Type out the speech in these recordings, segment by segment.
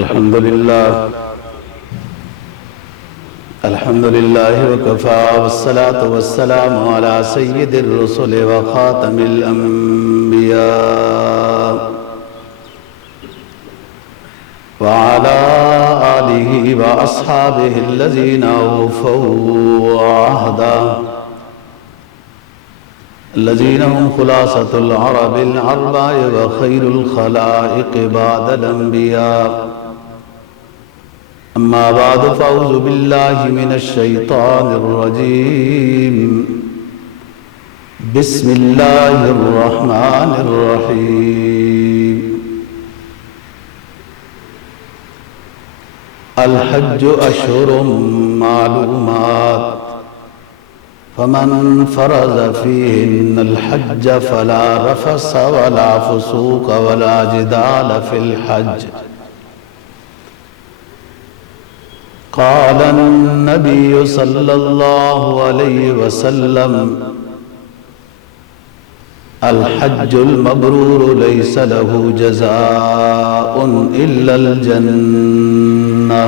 الحمد لله وكفى والصلاة والسلام على سيد الرسل وخاتم الأنبياء وعلى آله وأصحابه الذين أوفوا عهدا الذين هم خلاصة العرب العرباء وخير الخلائق بعد الأنبياء. أما بعد فأعوذ بالله من الشيطان الرجيم. بسم الله الرحمن الرحيم. الحج أشهر معلومات فمن فرض فيهن الحج فلا رفث ولا فسوق ولا جدال في الحج. قال النبي صلى الله عليه وسلم: الحج المبرور ليس له جزاء إلا الجنة.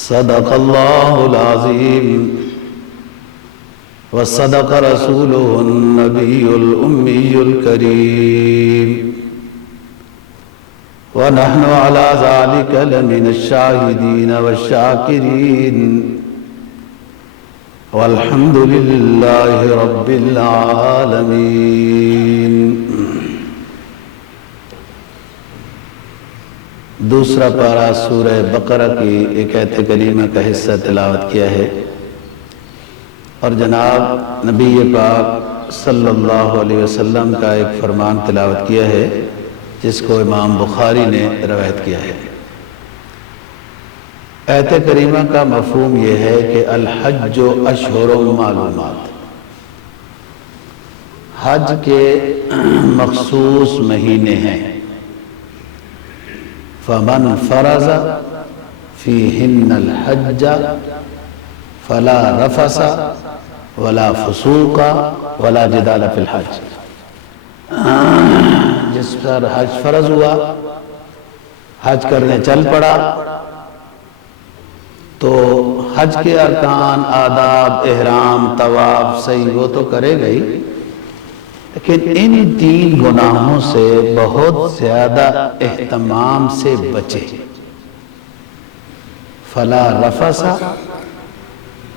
صدق الله العظيم وصدق رسوله النبي الأمي الكريم ونحن على ذلك لمن الشاهدين والشاكرين والحمد لله رب العالمين. دوسرا پارہ سورہ بقرہ کی ایک آیت کریمہ کا حصہ تلاوت کیا ہے اور جناب نبی پاک صلی اللہ علیہ وسلم کا ایک فرمان تلاوت کیا ہے جس کو امام بخاری نے روایت کیا ہے. آیت کریمہ کا مفہوم یہ ہے کہ الحج اشہر معلومات، حج کے مخصوص مہینے ہیں. فمن فرض فیہن الحج فلا رفث ولا فسوق ولا جدال فی الحج. جس پر حج فرض ہوا، حج کرنے چل پڑا تو حج کے ارکان، آداب، احرام، طواف، سعی وہ تو کرے گئی، لیکن ان 3 گناہوں سے بہت زیادہ اہتمام سے بچے. فلا رفث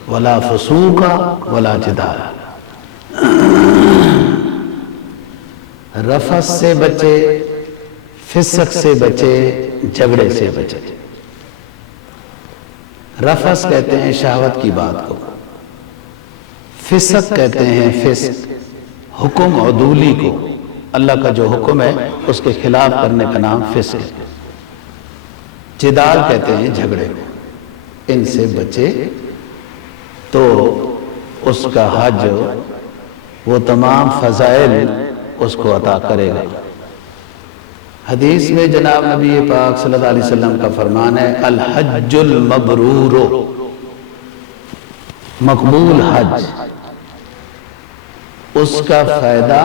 ولا فسوق ولا جدال. رفث سے بچے، فسق سے بچے، جھگڑے سے بچے. رفث کہتے ہیں شہوت کی بات کو، فسق کہتے ہیں فسق، حکم عدولی کو، اللہ کا جو حکم ہے اس کے خلاف کرنے کا نام فسق ہے. جدال کہتے ہیں جھگڑے کو. ان سے بچے تو اس کا حج وہ تمام فضائل اس کو عطا کرے گا. حدیث میں جناب نبی پاک صلی اللہ علیہ وسلم کا فرمان ہے: الحج المبرور، مقبول حج، اس کا فائدہ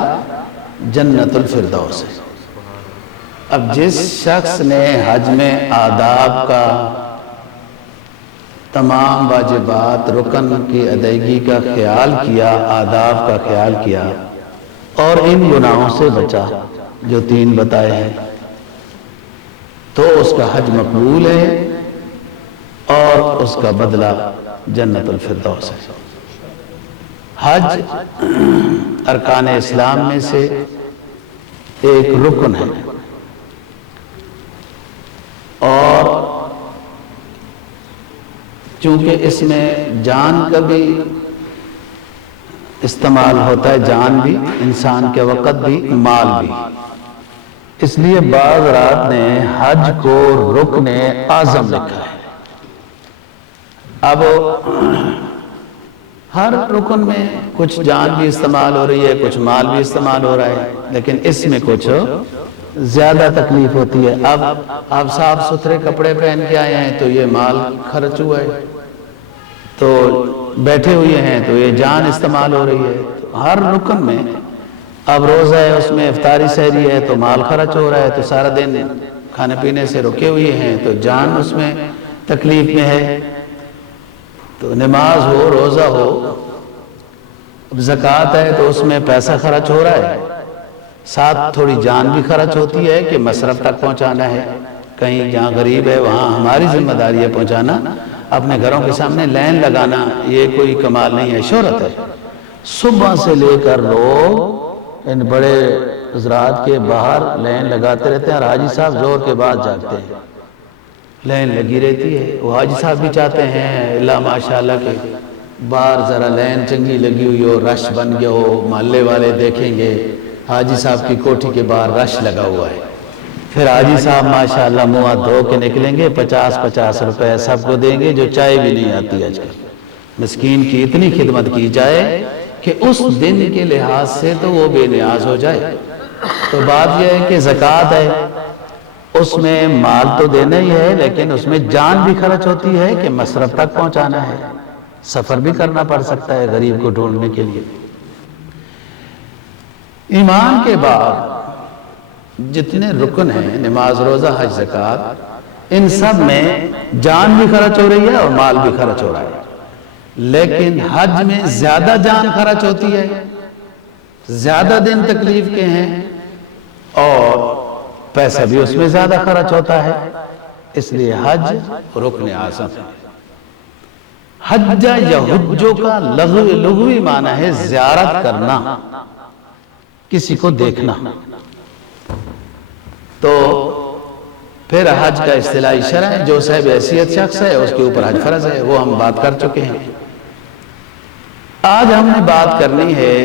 جنت الفردوس ہے. اب جس شخص نے حج میں آداب کا، تمام واجبات، رکن کی ادائیگی کا خیال کیا، آداب کا خیال کیا اور ان گناہوں سے بچا جو 3 بتائے ہیں، تو اس کا حج مقبول ہے اور اس کا بدلہ جنت الفردوس ہے. حج ارکان اسلام میں سے ایک رکن ہے اور چونکہ اس میں جان کا بھی استعمال ہوتا ہے، جان بھی، انسان کے وقت بھی، مال بھی، اس لیے بعض رات نے حج کو رکن اعظم لکھا ہے. اب ہر رکن میں کچھ جان بھی استعمال ہو رہی ہے، کچھ مال بھی استعمال ہو رہا ہے، لیکن اس میں کچھ زیادہ تکلیف ہوتی ہے. اب آپ صاف ستھرے کپڑے پہن کے آئے ہیں تو یہ مال خرچ ہوا ہے، تو بیٹھے ہوئے ہیں تو یہ جان استعمال ہو رہی ہے. تو ہر رکن میں اب روزہ ہے، اس میں افطاری سحری ہے تو مال خرچ ہو رہا ہے، تو سارا دن کھانے پینے سے رکے ہوئے ہیں تو جان اس میں تکلیف میں ہے۔ تو نماز ہو، روزہ ہو، اب زکوٰۃ ہے تو اس میں پیسہ خرچ ہو رہا ہے، ساتھ تھوڑی جان بھی خرچ ہوتی ہے کہ مصرف تک پہنچانا ہے، کہیں جہاں غریب ہے وہاں ہماری ذمہ داری ہے پہنچانا، اپنے گھروں کے سامنے لین لگانا یہ کوئی کمال نہیں ہے، شہرت ہے۔ صبح سے لے کر لوگ ان بڑے حضرات کے باہر لین لگاتے رہتے ہیں، اور حاجی صاحب زور کے بعد جاگتے ہیں، لین لگی رہتی ہے۔ وہ حاجی صاحب بھی چاہتے ہیں اللہ ماشاءاللہ کے باہر ذرا لین چنگی لگی ہوئی ہو، رش بن گیا ہو، محلے والے دیکھیں گے حاجی صاحب کی کوٹھی کے باہر رش لگا ہوا ہے، پھر حاجی صاحب ماشاءاللہ منہ ہاتھ دھو کے نکلیں گے، 50 روپے سب کو دیں گے جو چائے بھی نہیں آتی آج کل۔ مسکین کی اتنی خدمت کی جائے کہ اس دن کے لحاظ سے تو وہ بے نیاز ہو جائے۔ تو بات یہ ہے کہ زکوٰۃ ہے، اس میں مال تو دینا ہی ہے، لیکن اس میں جان بھی خرچ ہوتی ہے کہ مصرف تک پہنچانا ہے، سفر بھی کرنا پڑ سکتا ہے غریب کو ڈھونڈنے کے لیے۔ ایمان کے بعد جتنے رکن ہیں، نماز، روزہ، حج، زکوٰۃ، ان سب میں جان بھی خرچ ہو رہی ہے اور مال بھی خرچ ہو رہا ہے، لیکن حج میں زیادہ جان خرچ ہوتی ہے، زیادہ دن تکلیف کے ہیں، اور پیسہ بھی اس میں زیادہ خرچ ہوتا ہے، اس لیے حج رکن اعظم ہے۔ حج یا حجو کا لغوی معنی ہے زیارت کرنا، کسی کو دیکھنا۔ تو پھر حج کا اصطلاحی شرح ہے، جو صاحب حیثیت شخص ہے اس کے اوپر حج فرض ہے، وہ ہم بات کر چکے ہیں۔ آج ہم نے بات کرنی ہے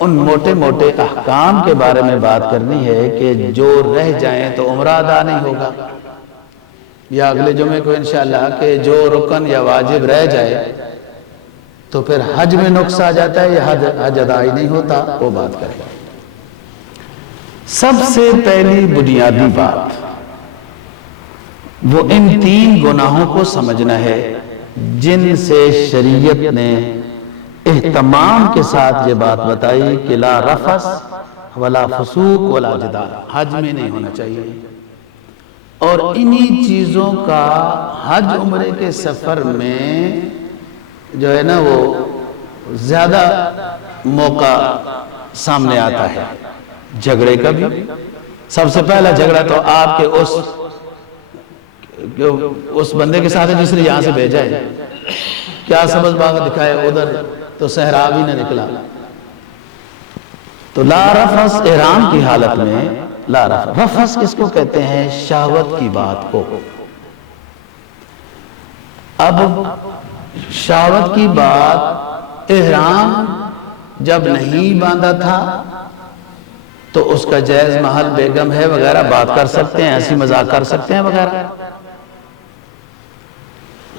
ان موٹے موٹے احکام کے بارے میں بات کرنی ہے کہ جو رہ جائیں تو عمرہ ادا نہیں ہوگا، یا اگلے جمعے کو انشاءاللہ کہ جو رکن یا واجب رہ جائے تو پھر حج میں نقص آ جاتا ہے یا حج ادا ہی نہیں ہوتا، وہ بات کریں۔ سب سے پہلی بنیادی بات وہ ان 3 گناہوں کو سمجھنا ہے جن سے شریعت نے اہتمام کے ساتھ یہ بات بتائی کہ لا رفث ولا فسوق ولا جدال، حج میں نہیں ہونا چاہیے، اور انہی چیزوں کا حج عمرے کے سفر میں جو ہے نا وہ زیادہ موقع سامنے آتا ہے جھگڑے کا بھی۔ سب سے پہلا جھگڑا تو آپ کے اس بندے کے ساتھ ہے جس نے یہاں سے بھیجا ہے، کیا سبز باغ دکھائے ادھر تو صحرا بھی نہ نکلا۔ تو لا رفث احرام کی حالت میں لا رفث، رفث کس کو کہتے ہیں؟ شہوت کی بات کو۔ اب شہوت کی بات، احرام جب نہیں باندھا تھا تو اس کا جائز محل بیگم ہے وغیرہ بات کر سکتے ہیں، ہنسی مذاق کر سکتے ہیں وغیرہ،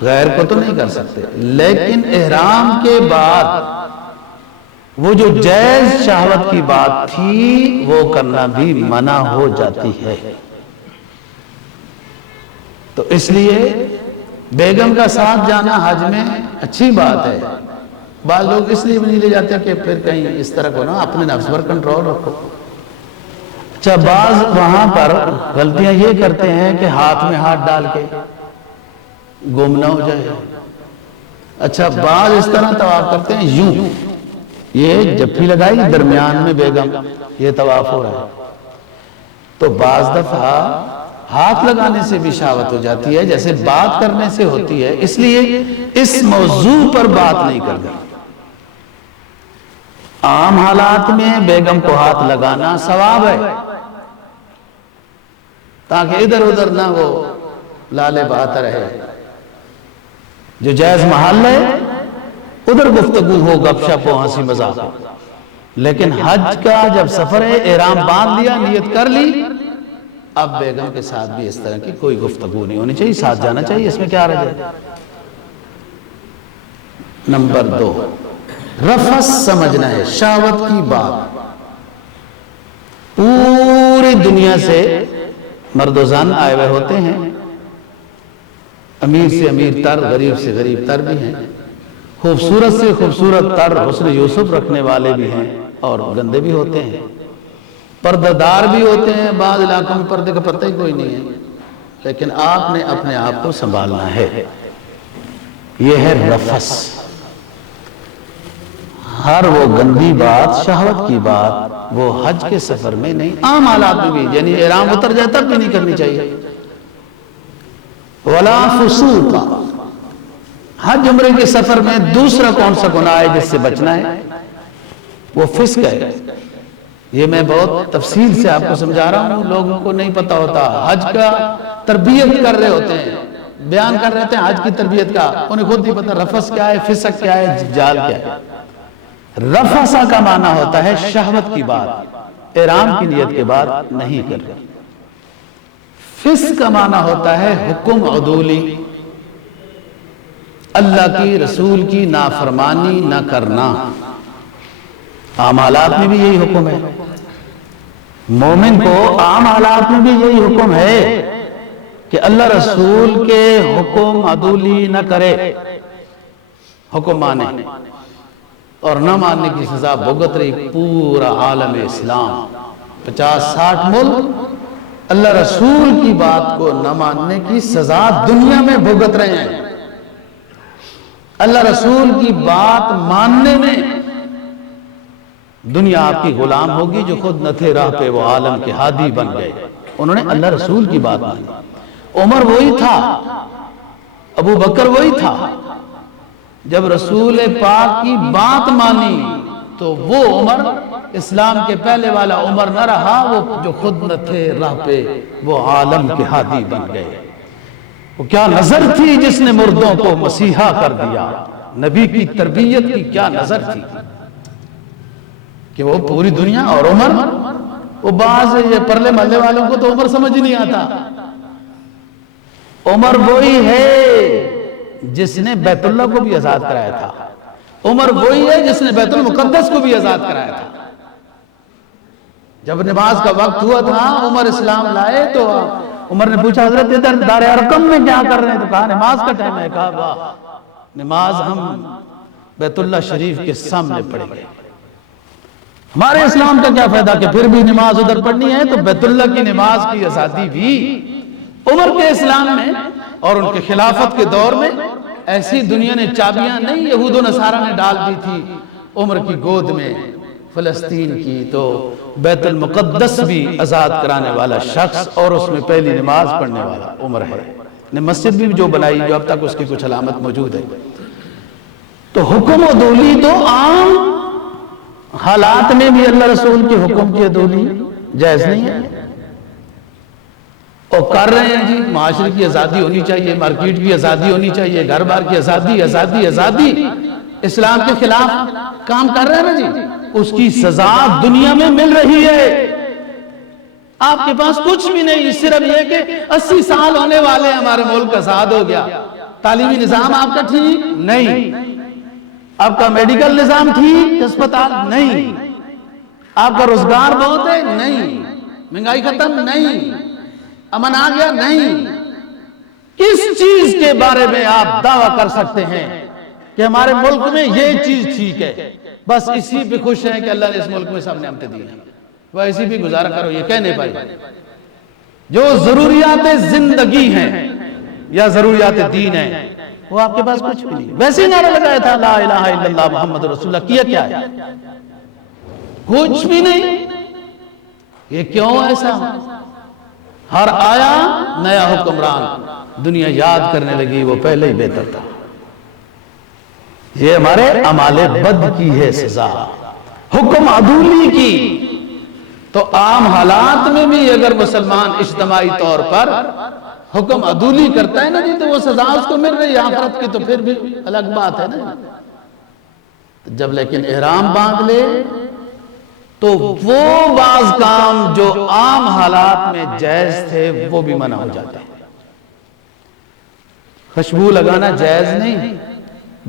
غیر کو تو نہیں کر سکتے، لیکن احرام کے بعد وہ جو جائز شہوت کی بات تھی وہ کرنا بھی منع ہو جاتی ہے۔ تو اس لیے بیگم کا ساتھ جانا حج میں اچھی بات ہے، بعض لوگ اس لیے بھی نہیں لے جاتے کہ پھر کہیں اس طرح کو نا اپنے نفس پر کنٹرول رکھو۔ اچھا، بعض وہاں پر غلطیاں یہ کرتے ہیں کہ ہاتھ میں ہاتھ ڈال کے گم نہ ہو جائے۔ اچھا، بعض اس طرح طواف کرتے ہیں یوں، یہ جپھی لگائی درمیان میں بیگم، یہ طواف ہو رہا ہے۔ تو بعض دفعہ ہاتھ لگانے سے بھی شہوت ہو جاتی ہے جیسے بات کرنے سے ہوتی ہے، اس لیے اس موضوع پر بات نہیں کرنا۔ عام حالات میں بیگم کو ہاتھ لگانا ثواب ہے تاکہ ادھر ادھر نہ وہ لالے بہاتا رہے۔ جو جائز محل ہے ادھر گفتگو ہو، گپ شپ ہو، ہنسی مذاق ہو، لیکن حج کا جب سفر ہے، احرام باندھ لیا، نیت کر لی، اب بیگم کے ساتھ بھی اس طرح کی کوئی گفتگو نہیں ہونی چاہیے، ساتھ جانا چاہیے، اس میں کیا رہ جائے۔ نمبر 2، رفث سمجھنا ہے، شہوت کی بات۔ پوری دنیا سے مرد و زن آئے ہوئے ہوتے ہیں، امیر سے امیر تر، غریب سے غریب تر بھی ہیں، خوبصورت سے خوبصورت تر حسن یوسف رکھنے والے بھی ہیں، اور گندے بھی ہوتے ہیں، پردہ دار بھی ہوتے ہیں، بعض علاقوں میں پردے کا پتہ ہی کوئی نہیں ہے، لیکن آپ نے اپنے آپ کو سنبھالنا ہے۔ یہ ہے رفث، ہر وہ گندی بات، شہوت کی بات وہ حج کے سفر میں نہیں، عام حالات میں بھی، یعنی احرام اتر جائے تب بھی نہیں کرنی چاہیے۔ ولا فسوق، حج عمرے کے سفر میں دوسرا کون سا گناہ ہے جس سے بچنا ہے؟ وہ فسق ہے۔ یہ میں بہت تفصیل سے آپ کو سمجھا رہا ہوں، لوگوں کو نہیں پتا ہوتا، حج کا تربیت کر رہے ہوتے ہیں، بیان کر رہے ہیں حج کی تربیت کا، انہیں خود نہیں پتا رفث کیا ہے، فسق کیا ہے، جال کیا ہے۔ رفث کا معنی ہوتا ہے شہوت کی بات، احرام کی نیت کے بعد نہیں کرنا۔ فسق کا معنی ہوتا ہے حکم عدولی، اللہ کی رسول کی نافرمانی نہ کرنا۔ عام حالات میں بھی یہی حکم ہے، مومن کو عام حالات میں بھی یہی حکم ہے کہ اللہ رسول کے حکم عدولی نہ کرے، حکم مانے، اور نہ ماننے کی سزا بھگت رہی پورا عالم اسلام، 50-60 ملک اللہ رسول کی بات کو نہ ماننے کی سزا دنیا میں بھگت رہے ہیں۔ اللہ رسول کی بات ماننے میں دنیا آپ کی غلام ہوگی، جو خود نہ تھے راہ پہ وہ عالم کے ہادی بن گئے، انہوں نے اللہ رسول کی بات مانی۔ عمر وہی تھا، ابو بکر وہی تھا، جب رسول پاک کی بات مانی تو وہ عمر اسلام کے پہلے والا عمر نہ رہا، وہ جو خود نہ تھے راہ پہ وہ عالم کے ہادی بن گئے۔ وہ کیا نظر تھی جس نے مردوں کو مسیحا کر دیا، نبی کی تربیت کی کیا نظر تھی کہ وہ پوری دنیا، اور عمر وہ بعض یہ پرلے محلے والوں کو تو عمر سمجھ نہیں آتا، عمر وہی ہے جس نے بیت اللہ کو بھی آزاد کرایا تھا، عمر وہی ہے جس نے بیت المقدس کو بھی آزاد کرایا تھا۔ جب نماز کا وقت ہوا تھا عمر اسلام لائے تو عمر نے پوچھا حضرت ادھر دار ارقم میں کیا کر رہے ہیں؟ تو کہا نماز کا ٹائم ہے۔ کہا واہ، نماز ہم بیت اللہ شریف کے سامنے پڑھیں گے، ہمارے اسلام کا کیا فائدہ کہ پھر بھی نماز ادھر پڑھنی ہے؟ تو بیت اللہ کی نماز کی آزادی بھی عمر کے اسلام میں اور ان کے خلافت کے دور میں ایسی دنیا نے چابیاں نہیں یہود و نصارہ نے ڈال دی تھی عمر کی گود میں فلسطین کی، تو بیت المقدس بھی آزاد کرانے والا شخص اور اس میں پہلی نماز پڑھنے والا عمر ہے، نے مسجد بھی جو بنائی جو اب تک اس کی کچھ علامت موجود ہے۔ تو حکم عدولی تو عام حالات میں بھی اللہ رسول کے حکم کی عدولی جائز نہیں ہے، اور کر رہے ہیں جی، معاشرے کی آزادی ہونی چاہیے، مارکیٹ کی آزادی ہونی چاہیے، گھر بار کی آزادی آزادی آزادی، اسلام کے خلاف کام کر رہے ہیں نا جی، اس کی سزا دنیا میں مل رہی ہے۔ آپ کے پاس کچھ بھی نہیں، صرف یہ کہ 80 سال ہونے والے ہمارے ملک آزاد ہو گیا، تعلیمی نظام آپ کا ٹھیک نہیں، آپ کا میڈیکل نظام ٹھیک، ہسپتال نہیں، آپ کا روزگار بہت ہے نہیں، مہنگائی ختم نہیں، امن آ گیا نہیں۔ کس چیز کے بارے میں آپ دعویٰ کر سکتے ہیں کہ ہمارے ملک میں یہ چیز ٹھیک ہے؟ بس اسی پہ خوش ہیں کہ اللہ نے اس ملک میں سب نعمتیں دی ہیں، وہ اسی پہ گزارا کرو، یہ کہہ نہیں پائے۔ جو ضروریات زندگی ہیں یا ضروریات دین ہیں وہ آپ کے پاس کچھ بھی نہیں۔ ویسے ہی نعرہ لگایا تھا لا الہ الا اللہ محمد رسول اللہ، کیا کیا ہے؟ کچھ بھی نہیں۔ یہ کیوں ایسا؟ ہر آیا نیا حکمران، دنیا یاد کرنے لگی وہ پہلے ہی بہتر تھا۔ یہ ہمارے اعمال بد کی ہے سزا، حکم عدولی کی۔ تو عام حالات میں بھی اگر مسلمان اجتماعی طور پر حکم عدولی کرتا ہے نا جی، تو وہ سزا اس کو مل رہی ہے آخرت کی، تو پھر بھی الگ بات ہے نا۔ جب لیکن احرام باندھ لے تو وہ بعض کام جو عام حالات میں جائز تھے وہ بھی منع ہو جاتے ہیں۔ خوشبو لگانا جائز نہیں،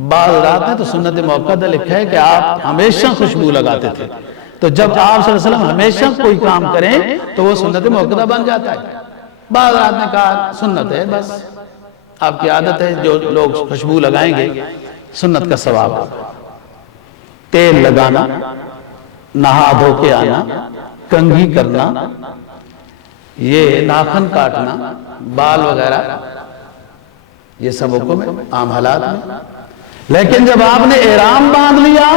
بعض رات میں تو سنت موقدہ لکھا ہے کہ آپ ہمیشہ خوشبو لگاتے تھے، تو جب آپ صلی اللہ علیہ وسلم ہمیشہ کوئی کام کریں تو وہ سنت موقدہ بن جاتا ہے۔ بعض رات نے کہا سنت ہے، بس آپ کی عادت ہے، جو لوگ خوشبو لگائیں گے سنت کا ثواب ہوگا۔ تیل لگانا نہا دھو کے آنا، کنگھی کرنا، یہ ناخن کاٹنا، بال وغیرہ، یہ سب حکم ہے عام حالات میں۔ لیکن جب آپ نے احرام باندھ لیا،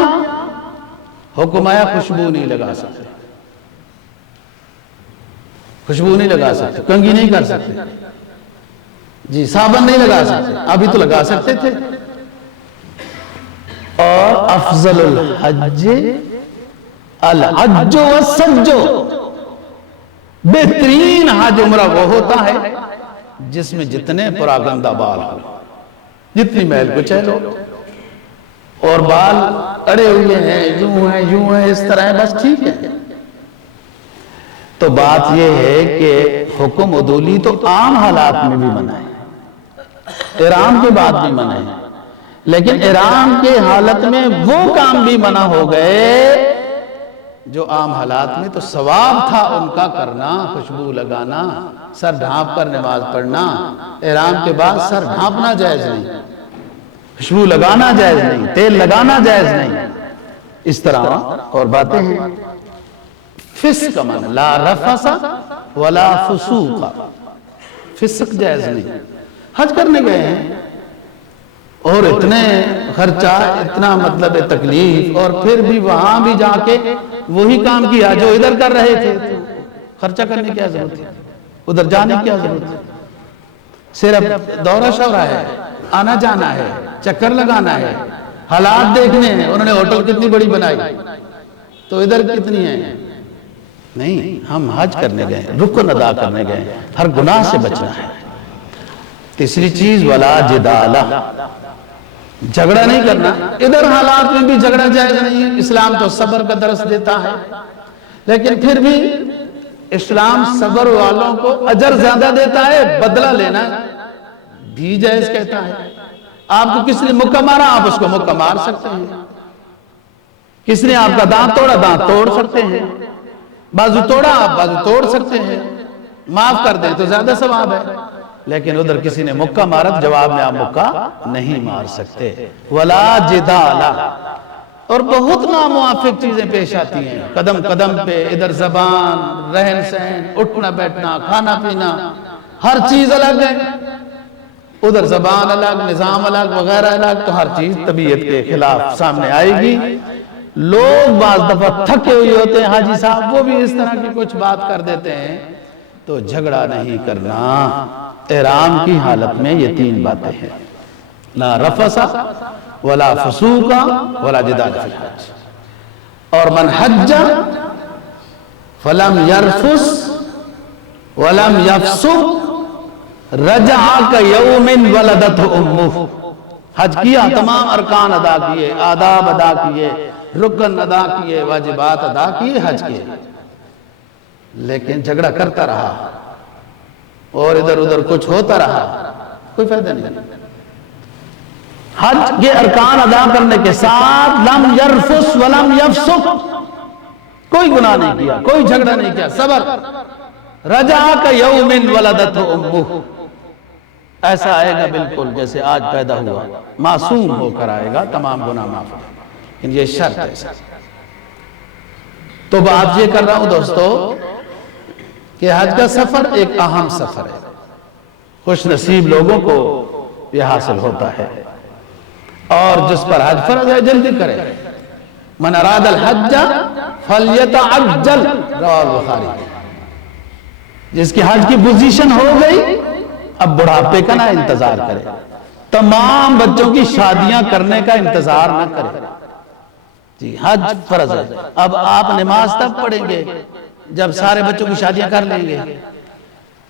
حکم آیا خوشبو نہیں لگا سکتے، خوشبو نہیں لگا سکتے، کنگھی نہیں کر سکتے، جی صابن نہیں لگا سکتے، ابھی تو لگا سکتے تھے۔ اور افضل الحج الحج والسج، بہترین حج عمرہ وہ ہوتا ہے جس میں جتنے پراگندہ بال ہو، جتنی میل کچیل ہو، اور بال اڑے ہوئے ہیں، یوں ہیں، اس طرح ہے، بس ٹھیک ہے۔ تو بات یہ ہے کہ حکم عدولی تو عام حالات میں بھی منع ہے، احرام کے بعد بھی منع ہے، لیکن احرام کے حالت میں وہ کام بھی منع ہو گئے جو عام حالات میں تو ثواب تھا ان کا کرنا، خوشبو لگانا، سر ڈھانپ کر نماز پڑھنا۔ احرام کے بعد سر ڈھانپنا جائز نہیں، خوشبو لگانا جائز نہیں، تیل لگانا جائز نہیں، اس طرح اور باتیں ہیں۔ فسق کا معنی لا رفث ولا فسوق، فسق جائز نہیں۔ حج کرنے گئے ہیں اور اتنے خرچہ، اتنا مطلب تکلیف، اور پھر بھی وہاں بھی جا کے وہی کام کیا جو ادھر کر رہے تھے، خرچہ کرنے کی کیا ضرورت ہے، ادھر جانے کی کیا ضرورت ہے، صرف دورہ شورہ ہے، آنا جانا ہے، چکر لگانا ہے، حالات دیکھنے ہیں۔ انہوں نے ہوٹل کتنی بڑی بنائی تو ادھر کتنی ہے، نہیں، ہم حج کرنے گئے، رکن ادا کرنے گئے، ہر گناہ سے بچنا ہے۔ تیسری چیز ولا جدالہ، جھگڑا نہیں کرنا۔ ادھر حالات میں بھی جھگڑا جائز نہیں ہے، اسلام تو صبر کا درس دیتا ہے، لیکن پھر بھی اسلام صبر والوں کو اجر زیادہ دیتا ہے، بدلہ لینا بھی جائز کہتا ہے۔ آپ کو کس نے مکہ مارا، آپ اس کو مکہ مار سکتے ہیں، کس نے آپ کا دانت توڑا، دانت توڑ سکتے ہیں، بازو توڑا، آپ بازو توڑ سکتے ہیں، معاف کر دیں تو زیادہ ثواب ہے۔ لیکن ادھر کسی نے مکہ مارا، جواب میں آپ مکہ نہیں مار سکتے۔ ولا جدالہ، اور بہت ناموافق چیزیں پیش آتی ہیں قدم قدم پہ، ادھر زبان، رہن سہن، اٹھنا بیٹھنا، کھانا پینا، ہر چیز الگ ہے، ادھر زبان الگ، نظام الگ، وغیرہ الگ، تو ہر چیز طبیعت کے خلاف سامنے آئے گی۔ لوگ بعض دفعہ تھکے ہوئے ہوتے ہیں، حاجی صاحب وہ بھی اس طرح کی کچھ بات کر دیتے ہیں، تو جھگڑا نہیں کرنا۔ احرام کی حالت میں یہ تین باتیں ہیں، لا رفث ولا فسوق ولا جدال فی الحج۔ اور من حج فلم یرفث ولم یفسق رجع کیوم ولدتہ امہ، حج کیا، تمام ارکان ادا کیے، آداب ادا کیے، رکن ادا کیے، واجبات ادا کیے، حج کیے، لیکن جھگڑا کرتا رہا اور ادھر ادھر کچھ ہوتا رہا، کوئی فائدہ نہیں۔ حج کے ارکان ادا کرنے کے ساتھ لم یرفث ولم یفسق، کوئی گناہ نہیں کیا، کوئی جھگڑا نہیں کیا، صبر، رجع کیوم ولدتہ امہ، ایسا آئے گا بالکل جیسے آج پیدا ہوا، معصوم ہو کر آئے گا، تمام گناہ معاف ہو۔ لیکن یہ شرط ہے۔ تو بات یہ کر رہا ہوں دوستو کہ حج کا سفر ایک اہم سفر ہے، خوش نصیب لوگوں کو یہ حاصل ہوتا ہے، اور جس پر حج فرض ہے جلدی کرے۔ من اراد الحج فلیتعجل، رواه البخاری۔ جس کی حج کی پوزیشن ہو گئی، اب بڑھاپے کا نہ انتظار کرے، تمام بچوں کی شادیاں کرنے کا انتظار نہ کرے، جی حج فرض ہے۔ اب آپ نماز تب پڑھیں گے جب سارے بچوں کی شادیاں کر لیں گے،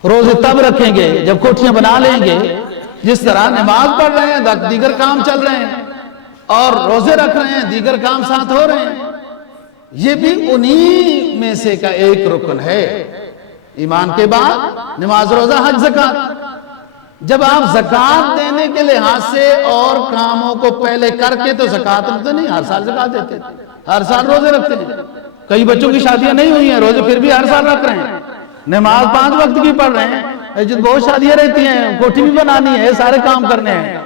روزے تب رکھیں گے جب کوٹھیاں بنا لیں گے۔ جس طرح نماز پڑھ رہے ہیں، دیگر کام چل رہے ہیں، اور روزے رکھ رہے ہیں، دیگر کام ساتھ ہو رہے ہیں، یہ بھی انہی میں سے کا ایک رکن ہے۔ ایمان کے بعد نماز، روزہ، حج، زکوٰۃ۔ جب آپ زکوٰۃ دینے کے لحاظ سے اور کاموں کو پہلے کر کے تو زکوٰۃ تو نہیں، ہر سال زکوٰۃ دیتے، ہر سال روزے رکھتے ہیں، کئی بچوں کی شادیاں نہیں ہوئی ہیں، روزے پھر بھی ہر سال رکھ رہے ہیں، نماز 5 وقت کی پڑھ رہے ہیں، بہت شادیاں رہتی ہیں، کوٹھی بھی بنانی ہے، سارے کام کرنے ہیں،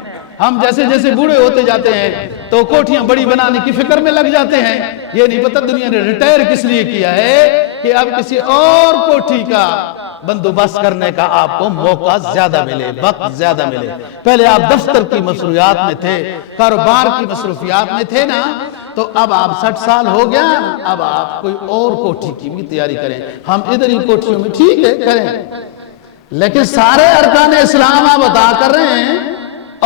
ہم جیسے جیسے بوڑھے ہوتے جاتے ہیں تو کوٹھیاں بڑی بنانے کی فکر میں لگ جاتے ہیں. یہ نہیں پتہ دنیا نے ریٹائر کس لیے کیا ہے کہ اب کسی اور کوٹھی کا بندوبست کرنے کا آپ کو موقع زیادہ ملے، وقت زیادہ ملے. پہلے آپ دفتر کی مصروفیات میں تھے، کاروبار کی مصروفیات میں تھے نا، تو اب آپ 60 سال ہو گیا، اب آپ کوئی اور کوٹھی کی بھی تیاری کریں. ہم ادھر ہی کوٹھیوں میں ٹھیک ہے کریں، لیکن سارے ارکان اسلام آپ ادا کر رہے ہیں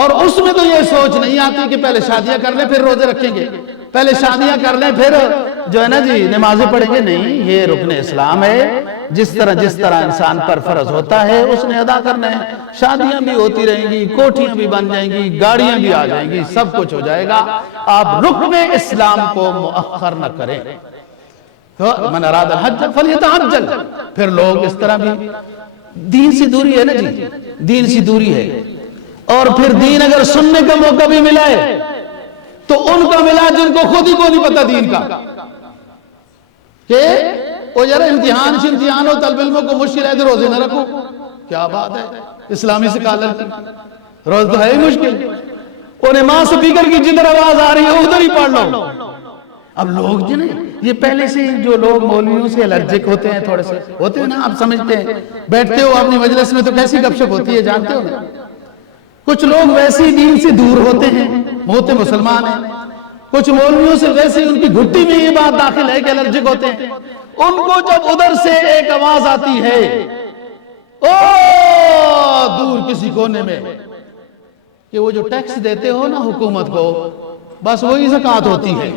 اور اس میں تو یہ سوچ نہیں آتی کہ پہلے شادیاں کر لیں پھر روزے رکھیں گے، پہلے شادیاں کر لیں پھر جو ہے نا جی نمازیں پڑھیں گے. نہیں، یہ رکن اسلام ہے. جس طرح انسان پر فرض ہوتا ہے اس نے ادا کرنا ہے. شادیاں بھی ہوتی رہیں گی، کوٹھیاں بھی بن جائیں گی، گاڑیاں بھی آ جائیں گی، سب کچھ ہو جائے گا. آپ رکن اسلام کو مؤخر نہ کریں. من اراد الحج فلیتعجل. پھر لوگ اس طرح بھی دین سے دوری ہے نا جی، دین سے دوری ہے. اور پھر دین اگر سننے کا موقع بھی ملا ہے تو ان کا ملا جن کو خود ہی کو نہیں پتا دین کا، کہ وہ ذرا امتحان ہو طالب علموں کو مشکل ہے تو روزے نہ رکھو. کیا بات ہے اسلامی سکالر کی، روز تو ہے ہی مشکل. وہ نماز سپیکر کی جدھر آواز آ رہی ہے ادھر ہی پڑھ لو. اب لوگ جو نہیں، یہ پہلے سے جو لوگ مولویوں سے الرجک ہوتے ہیں، تھوڑے سے ہوتے ہیں نا، آپ سمجھتے ہیں. بیٹھتے ہو اپنی مجلس میں تو کیسی گپ شپ ہوتی ہے جانتے ہو نا. کچھ لوگ ویسے دین سے دور ہوتے ہیں، ہوتے مسلمان ہیں. کچھ مولویوں سے ویسے ان کی گھٹی میں یہ بات داخل ہے کہ الرجک ہوتے ہیں. ان کو جب ادھر سے ایک آواز آتی ہے او دور کسی کونے میں کہ وہ جو ٹیکس دیتے ہو نا حکومت کو، بس وہی زکوٰۃ ہوتی ہے.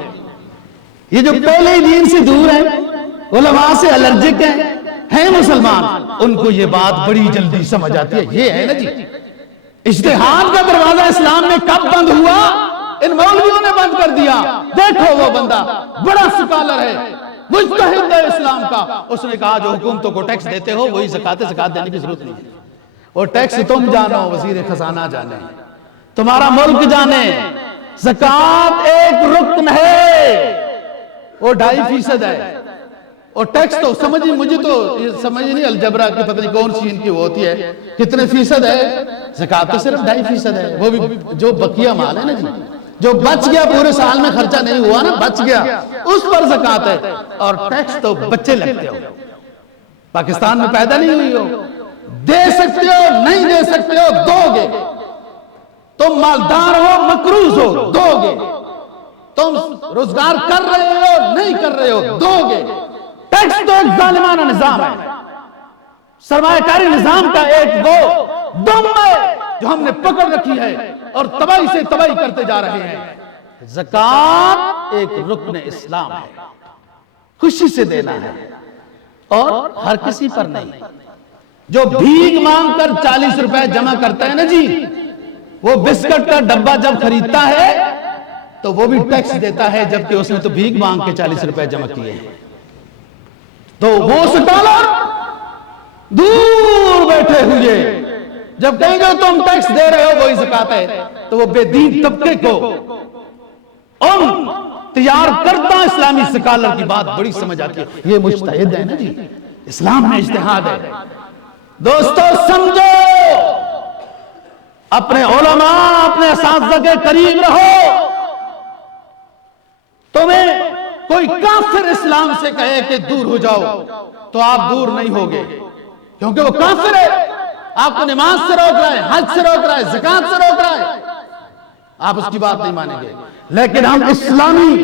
یہ جو پہلے ہی دین سے دور ہیں، علماء سے الرجک ہیں مسلمان، ان کو یہ بات بڑی جلدی سمجھ آتی ہے. یہ ہے نا جی اجتہاد کا دروازہ اسلام میں کب بند ہوا؟ ان مولویوں نے بند کر دیا. دیکھو وہ بندہ بڑا سکالر ہے، مجتہد ہے اسلام کا، اس نے کہا جو حکومتوں کو ٹیکس دیتے ہو وہی زکوٰۃ دینے کی ضرورت نہیں ہے. وہ ٹیکس تم جانو، وزیر خزانہ جانے، تمہارا ملک جانے. زکوٰۃ ایک رکن ہے، وہ 2.5% ہے. اور ٹیکس تو سمجھیں، مجھے تو سمجھ نہیں الجبرا کی پتہ نہیں کون سی ان کی وہ ہوتی ہے کتنے فیصد ہے. زکوٰۃ تو صرف 2.5% ہے، وہ بھی جو بقیہ مال ہے نا جی، جو بچ گیا پورے سال میں خرچہ نہیں ہوا نا، بچ گیا، اس پر زکوٰۃ ہے. اور ٹیکس تو بچے لگتے ہو، پاکستان میں پیدا نہیں ہوئی ہو، دے سکتے ہو نہیں دے سکتے ہو دو گے. تم مالدار ہو مقروض ہو دو گے، تم روزگار کر رہے ہو نہیں کر رہے ہو دو گے. ٹیکس تو ایک ظالمانہ نظام ہے، سرمایہ کاری نظام کا ایک وہ دم ہے جو ہم نے پکڑ رکھی ہے اور تباہی سے تباہی کرتے جا رہے ہیں. زکوٰۃ ایک رکن اسلام ہے، خوشی سے دینا ہے اور ہر کسی پر نہیں. جو بھیک مانگ کر 40 روپے جمع کرتا ہے نا جی، وہ بسکٹ کا ڈبہ جب خریدتا ہے تو وہ بھی ٹیکس دیتا ہے، جبکہ اس نے تو بھیک مانگ کے 40 روپے جمع کیے ہیں. تو وہ سکالر دور بیٹھے ہوئے جب کہیں گے تم ٹیکس دے رہے ہو وہی زکوٰۃ ہے، تو وہ بے دین طبقے کو ان تیار کرتا اسلامی سکالر کی بات بڑی سمجھ آتی ہے. یہ مجتہد ہے نا جی، اسلام میں اجتہاد ہے. دوستو سمجھو، اپنے علماء اپنے اساتذہ کے قریب رہو. تمہیں کوئی کافر اسلام سے کہے کہ دور ہو جاؤ تو آپ دور نہیں ہوگے، کیونکہ وہ کافر ہے. آپ کو نماز سے روک رہا ہے، حج سے روک رہا ہے، زکوٰۃ سے روک رہا ہے، آپ اس کی بات نہیں مانیں گے. لیکن ہم اسلامی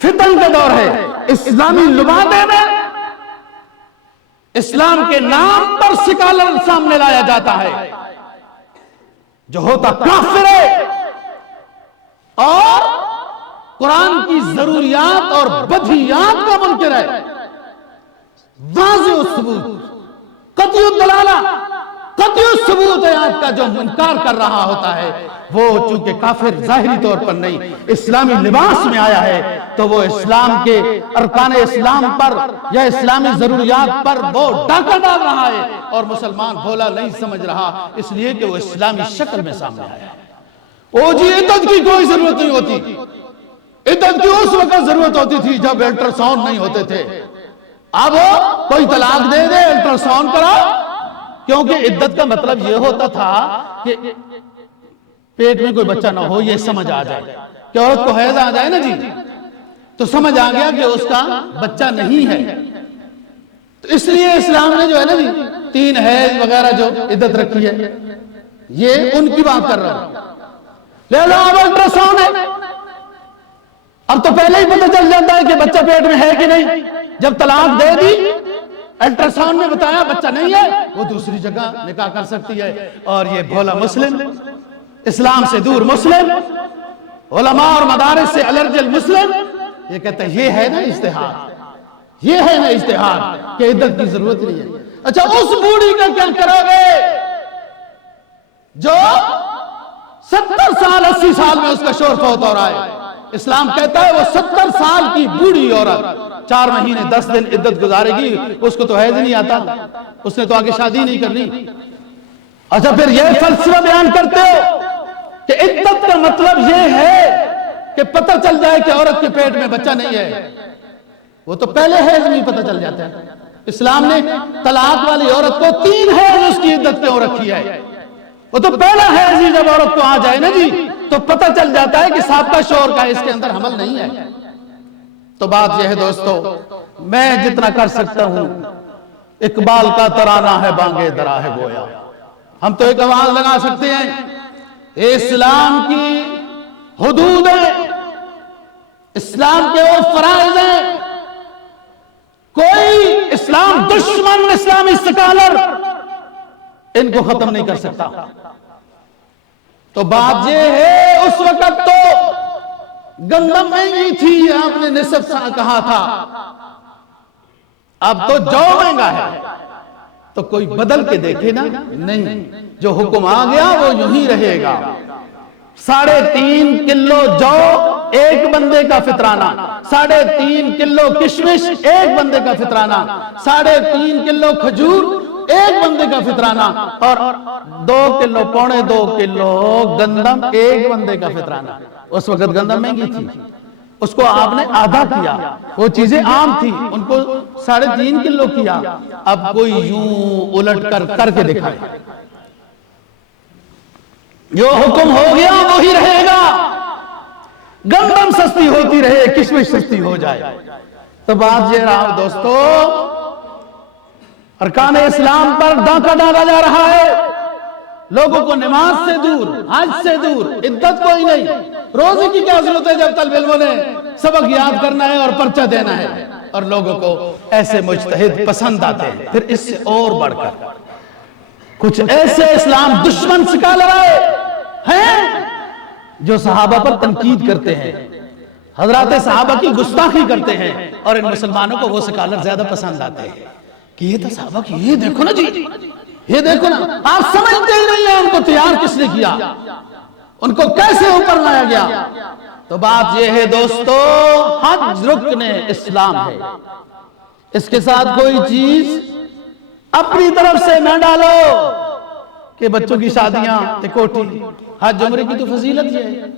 فتن کا دور ہے، اسلامی لبادے میں اسلام کے نام پر سکالر سامنے لایا جاتا ہے جو ہوتا کافر ہے اور قرآن کی ضروریات اور بدیہیات کا منکر ہے. واضح ثبوت، قطعی الدلالہ، قطعی الثبوت آیات کا جو انکار کر رہا ہوتا ہے، وہ چونکہ کافر ظاہری طور پر نہیں اسلامی لباس میں آیا ہے تو وہ اسلام کے ارکان اسلام پر یا اسلامی ضروریات پر وہ ڈاکہ ڈال رہا ہے اور مسلمان بھولا نہیں سمجھ رہا، اس لیے کہ وہ اسلامی شکل میں سامنے آیا ہے. او جی عدت کی کوئی ضرورت نہیں ہوتی. عدت کی اس وقت ضرورت ہوتی تھی جب الٹرا ساؤنڈ نہیں ہوتے تھے. اب کوئی طلاق دے دے الٹرا ساؤنڈ کرا، کیونکہ عدت کا مطلب یہ ہوتا تھا کہ پیٹ میں کوئی بچہ نہ ہو، یہ سمجھ آ جائے کہ عورت کو حیض آ جائے نا جی، تو سمجھ آ گیا کہ اس کا بچہ نہیں ہے، تو اس لیے اسلام نے جو ہے نا جی 3 حیض وغیرہ جو عدت رکھی ہے، یہ ان کی بات کر رہا ہوں۔ لہذا اب الٹراساؤنڈ ہے، اب تو پہلے ہی پتہ چل جاتا ہے کہ بچہ پیٹ میں ہے کہ نہیں۔ جب طلاق دے دی، الٹراساؤنڈ میں بتایا بچہ نہیں ہے، وہ دوسری جگہ نکاح کر سکتی ہے۔ اور یہ بھولا مسلم، اسلام سے دور مسلم، علماء اور مدارس سے الرج المسلم، یہ کہتے ہیں یہ ہے نا اجتہاد، یہ ہے نا اجتہاد کہ عدت کی ضرورت نہیں ہے۔ اچھا اس بوڑھی کا کیا کرو گے جو 70 سال 80 سال میں اس کا شوہر فوت ہو رہا ہے؟ اسلام کہتا ہے وہ 70 سال کی بوڑھی عورت 4 مہینے 10 دن عدت گزارے گی، اس کو تو حیض نہیں آتا، اس نے تو آگے شادی نہیں کرنی۔ اچھا پھر یہ فلسفہ بیان کرتے ہو کہ عدت کا مطلب یہ ہے کہ پتہ چل جائے کہ عورت کے پیٹ میں بچہ نہیں ہے، وہ تو پہلے حیض نہیں پتہ چل جاتا ہے۔ اسلام نے طلاق والی عورت کو 3 حیض اس کی عدت کیوں رکھی ہے؟ وہ تو پہلا حیض ہی جب عورت کو آ جائے نا جی تو پتہ چل جاتا ہے کہ سابقہ شوہر کا اس کے اندر حمل نہیں ہے۔ تو بات یہ ہے دوستو، میں جتنا کر سکتا ہوں، اقبال کا ترانہ ہے بانگے درا ہے گویا، ہم تو ایک آواز لگا سکتے ہیں، اسلام کی حدود ہیں، اسلام کے وہ فرائض ہیں، کوئی اسلام دشمن اسلامی سکالر ان کو ختم نہیں کر سکتا۔ تو بات یہ ہے اس وقت تو گندم مہنگی تھی، آپ نے نصف سا کہا تھا، اب تو جو مہنگا ہے، تو کوئی بدل کے دیکھے نا، نہیں، جو حکم آ گیا وہ یوں ہی رہے گا۔ 3.5 کلو جو ایک بندے کا فطرانہ، 3.5 کلو کشمش ایک بندے کا فطرانہ، 3.5 کلو کھجور ایک بندے کا فطرانہ، اور 2 کلو 2.25 کلو گندم ایک بندے کا فطرانہ۔ اس وقت گندم مہنگی تھی، اس کو آپ نے آدھا کیا، وہ چیزیں عام تھی، ان کو 3.5 کلو کیا۔ اب کوئی یوں الٹ کر کے دکھائے، جو حکم ہو گیا وہی رہے گا، گندم سستی ہوتی رہے، کشمش سستی ہو جائے۔ تو بات یہ رہا دوستو، ارکان اسلام پر ڈاکہ ڈالا جا رہا ہے، لوگوں کو نماز سے دور، حج سے دور، عدت کوئی نہیں، روزے کی کیا ضرورت ہے جب طالب علموں نے سبق یاد کرنا ہے اور پرچہ دینا ہے، اور لوگوں کو ایسے مجتہد پسند آتے ہیں۔ پھر اس سے اور بڑھ کر کچھ ایسے اسلام دشمن سکالر آئے ہیں جو صحابہ پر تنقید کرتے ہیں، حضرات صحابہ کی گستاخی کرتے ہیں، اور ان مسلمانوں کو وہ سکالر زیادہ پسند آتے ہیں کہ یہ تو صحابہ کی، یہ دیکھو نا جی، یہ دیکھو نا، آپ سمجھتے ہی نہیں ہیں ان کو تیار کس نے کیا، ان کو کیسے اوپر لایا گیا۔ تو بات یہ ہے دوستو، حج رکن اسلام ہے، اس کے ساتھ کوئی چیز اپنی طرف سے نہ ڈالو کہ بچوں کی شادیاں تکوٹی۔ حج عمرے کی تو فضیلت یہ ہے،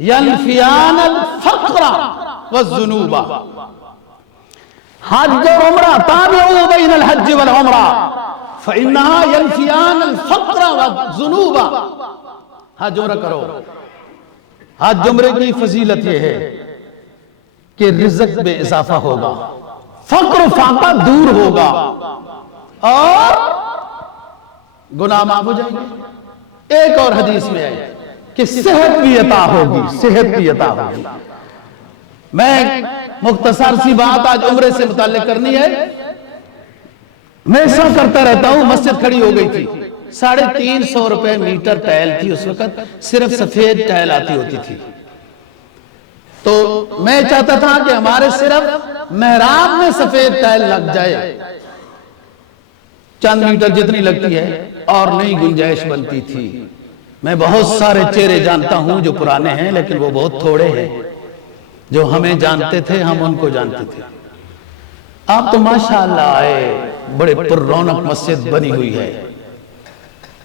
ینفیان الفقر والذنوب، حج و عمرہ تابعوا بین الحج والعمرہ فإنہا ینفیان الفقر والذنوب۔ حج عمرہ کرو، حج عمرے کی فضیلت یہ ہے کہ رزق میں اضافہ ہوگا، فقر و فاقہ دور ہوگا، اور گناہ معاف ہو جائیں گے۔ ایک اور حدیث میں ہے کہ صحت بھی عطا ہوگی، صحت بھی عطا ہوگی۔ میں مختصر سی بات آج عمرے سے متعلق کرنی ہے، میں ایسا کرتا رہتا ہوں، مسجد کھڑی ہو گئی تھی، 350 روپے میٹر ٹائل تھی اس وقت، صرف سفید ٹائل آتی ہوتی تھی، تو میں چاہتا تھا کہ ہمارے صرف محراب میں سفید ٹائل لگ جائے، چند میٹر جتنی لگتی ہے، اور نئی گنجائش بنتی تھی۔ میں بہت سارے چہرے جانتا ہوں جو پرانے ہیں، لیکن وہ بہت تھوڑے ہیں، جو ہمیں جانتے تھے ہم ان کو جانتے تھے۔ آپ تو ماشاءاللہ آئے، بڑے پر رونق مسجد بنی ہوئی ہے،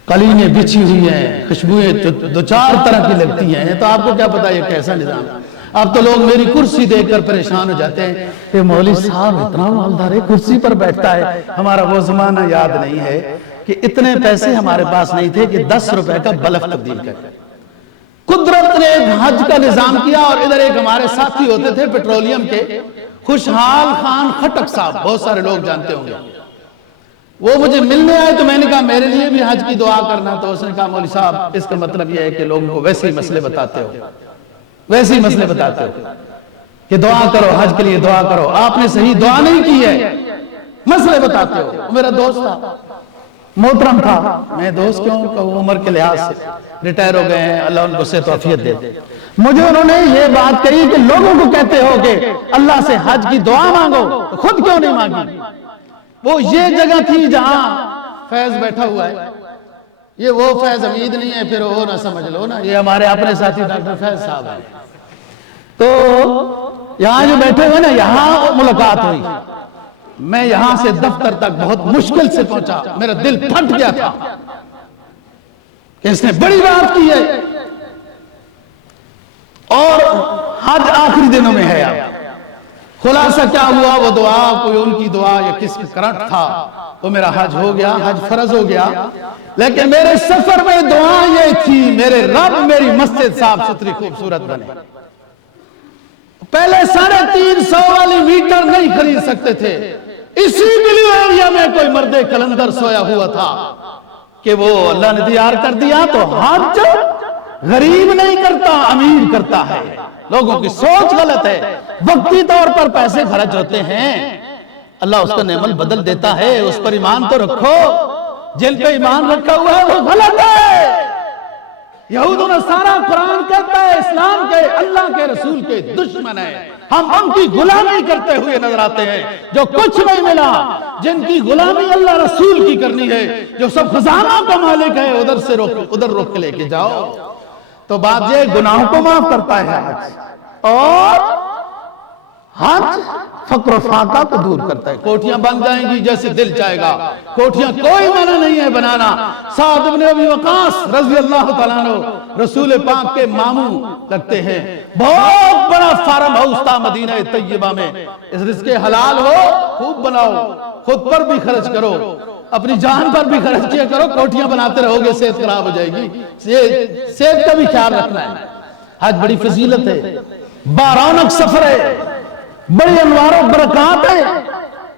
قالینیں بچھی ہوئی ہیں، خوشبوئیں 2-4 طرح کی لگتی ہیں، تو آپ کو کیا پتا یہ کیسا نظام ہے۔ اب تو لوگ میری کرسی دیکھ کر پریشان ہو جاتے ہیں کہ مولوی صاحب اتنا مالدار ہے، کرسی پر بیٹھتا ہے۔ ہمارا وہ زمانہ یاد نہیں ہے کہ اتنے پیسے ہمارے پاس نہیں تھے کہ 10 روپے کا بلب تبدیل کریں. قدرت نے ایک حج کا نظام کیا اور ادھر ایک ہمارے ساتھی ہوتے تھے پیٹرولیم کے، خوشحال خان خٹک صاحب، بہت سارے لوگ جانتے ہوں گے. وہ مجھے ملنے آئے تو میں نے کہا میرے لیے بھی حج کی دعا کرنا. تو اس نے کہا مولوی صاحب اس کا مطلب یہ ہے کہ لوگوں کو ویسے ہی مسئلے بتاتے ہو، ویسے ہی مسئلے بتاتے ہو کہ دعا کرو، حج کے لیے دعا کرو. آپ نے صحیح دعا نہیں کی ہے، مسئلے بتاتے ہو. وہ میرا دوست تھا، محترم تھا. میں دوست کیوں کہوں، عمر کے لحاظ سے ریٹائر ہو گئے ہیں، اللہ ان کو صحت و عافیت دے. مجھے انہوں نے یہ بات کہی کہ لوگوں کو کہتے ہو کہ اللہ سے حج کی دعا مانگو، تو خود کیوں نہیں مانگی؟ وہ یہ جگہ تھی جہاں فیض بیٹھا ہوا ہے. یہ وہ فیض حمید نہیں ہے، پھر وہ نہ سمجھ لو نا، یہ ہمارے اپنے ساتھی ڈاکٹر فیض صاحب ہیں. تو یہاں جو بیٹھے ہوئے نا، یہاں ملاقات ہوئی. میں یہاں سے دفتر تک بہت مشکل سے پہنچا، میرا دل پھٹ گیا تھا کہ اس نے بڑی بات کی ہے. اور حج آخری دنوں میں ہے. خلاصہ کیا ہوا، وہ دعا کوئی ان کی دعا یا کس کا کرنٹ تھا، وہ میرا حج ہو گیا، حج فرض ہو گیا. لیکن میرے سفر میں دعا یہ تھی، میرے رب میری مسجد صاف ستھری خوبصورت بنے. پہلے 350 والی میٹر نہیں خرید سکتے تھے. اسی بلیو ایریا میں کوئی مرد کلندر سویا ہوا تھا کہ وہ اللہ نے تیار کر دیا. تو حج غریب نہیں کرتا، امیر کرتا ہے. لوگوں کی سوچ غلط ہے. وقتی طور پر پیسے خرچ ہوتے ہیں، اللہ اس کا نعمت بدل دیتا ہے. اس پر ایمان تو رکھو. جن پہ ایمان رکھا ہوا ہے وہ غلط ہے. یہود و نصارہ قرآن کہتا ہے اسلام کے، اللہ کے رسول کے دشمن ہے. ہم ان کی غلامی کرتے ہوئے نظر آتے ہیں. جو کچھ نہیں ملا، جن کی غلامی اللہ رسول کی کرنی ہے، جو سب خزانوں کا مالک ہے، ادھر روک لے کے جاؤ. تو بات یہ گناہوں کو معاف کرتا ہے حج، اور حج فقر و فاقہ کو دور کرتا ہے. کوٹھیاں بن جائیں گی جیسے دل چاہے گا. کوٹھیاں کوئی منع نہیں ہے بنانا. سعد بن ابی وقاص رضی اللہ تعالیٰ عنہ رسول پاک کے ماموں لگتے ہیں. بہت بڑا فارم ہاؤس تھا مدینہ طیبہ میں. اس رزق حلال ہو خوب بناؤ، خود پر بھی خرچ کرو، اپنی جان پر بھی خرچ کیا کرو. کوٹھیاں بناتے رہو گے صحت خراب ہو جائے گی. صحت کا بھی خیال رکھنا ہے. حج بڑی فضیلت ہے، بارونق سفر ہے، بڑی انوار و برکات ہے.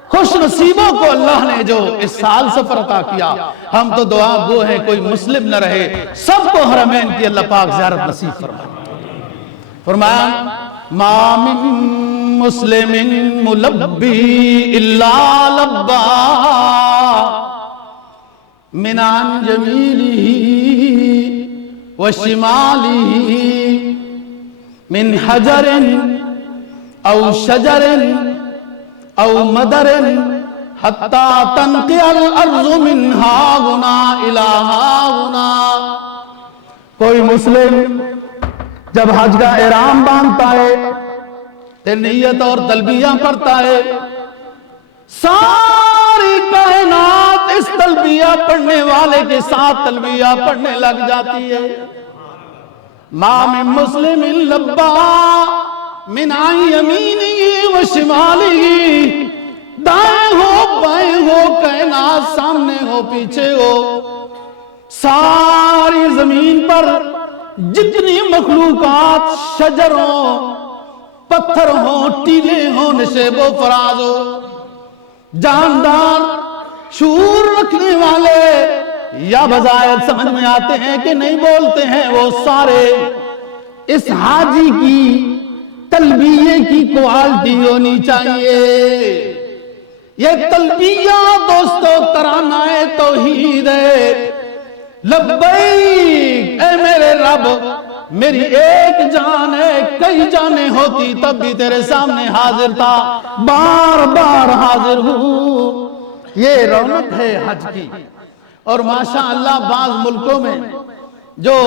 خوش نصیبوں کو اللہ نے جو اس سال سفر عطا کیا. ہم تو دعا گو ہیں کوئی مسلم نہ رہے، سب کو حرمین کی اللہ پاک زیارت نصیب فرمائے. فرمایا ما من مسلم ملبی الا لبا من عن جمیلہ وشمالہ من حجر او شجر او مدر حتی تنقی الارض من ہاغنا الى ہاغنا. کوئی مسلم جب حج کا احرام باندھتا ہے، پھر نیت اور تلبیہ پڑھتا ہے، ساری کائنات اس تلبیہ پڑھنے والے کے ساتھ تلبیہ پڑھنے لگ جاتی ہے. ما من مسلم لبا من عن یمینہ و شمالہ، دائیں ہو بائیں ہو، کائنات سامنے ہو پیچھے ہو، ساری زمین پر جتنی مخلوقات، شجر ہوں، پتھر ہوں، ٹیلے ہوں، نشیب و فراز ہو، جاندار شعور رکھنے والے یا بظاہر سمجھ میں آتے ہیں کہ نہیں بولتے ہیں، وہ سارے اس حاجی کی تلبیہ کی کوالٹی ہونی چاہیے. یہ تلبیہ دوستو ترانہ توحید ہے. لبیک اے میرے رب، میری ایک جان ہے، کئی جانیں ہوتی تب بھی تیرے سامنے حاضر تھا، بار بار حاضر ہوں. یہ رونق ہے حج کی. اور ماشاءاللہ بعض ملکوں میں جو